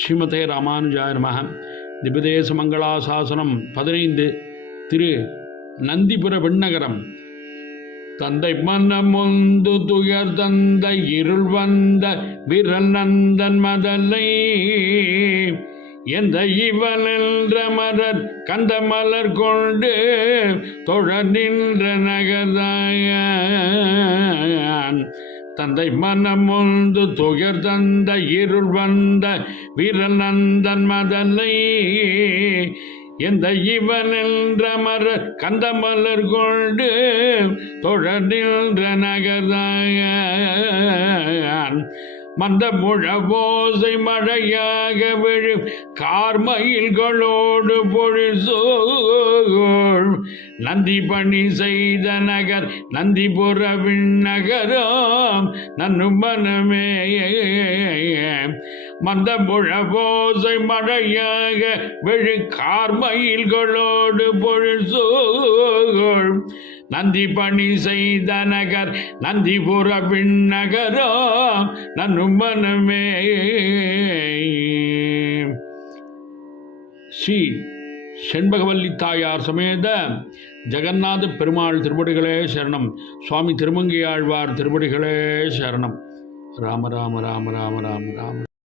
ஸ்ரீமதே ராமானுஜாய நமः. திபதேச மங்களாசாசனம் 15. திரு நந்திபுர விண்ணகரம். தந்தை மனமொந்து துயர் தந்த இருள் வந்த விரல் நந்தன் மதலை எந்த இவன் என்ற மலர் கந்த மலர் கொண்டு தொழ நின்ற நகர்தாயான். தந்தை மனமொந்து துயர் தந்த இருள் வந்த விரல் நந்தன் மதலை எந்த இவன் என்ற மலர் கந்த மலர் கொண்டு தொழ நின்ற நகர்தாயான். மந்த முழவோசை மழையாக விழும் கார்மயில்களோடு பொழிசோள் நந்தி பணி செய்த நகர் நந்திபுர விண்ணகரம் நன்னு மனமே. மந்த முழவோசை மழையாக விழு கார்மயில்களோடு பொழிசோள் நந்தி பணி செய்த நகர் நந்திபுர விண்ணகரம் நன்னு மனமே. ஸ்ரீ செண்பகவல்லி தாயார் சமேத ஜெகநாத பெருமாள் திருவடிகளே சரணம். சுவாமி திருமங்கையாழ்வார் திருவடிகளே சரணம். ராம ராம ராம ராம ராம ராம.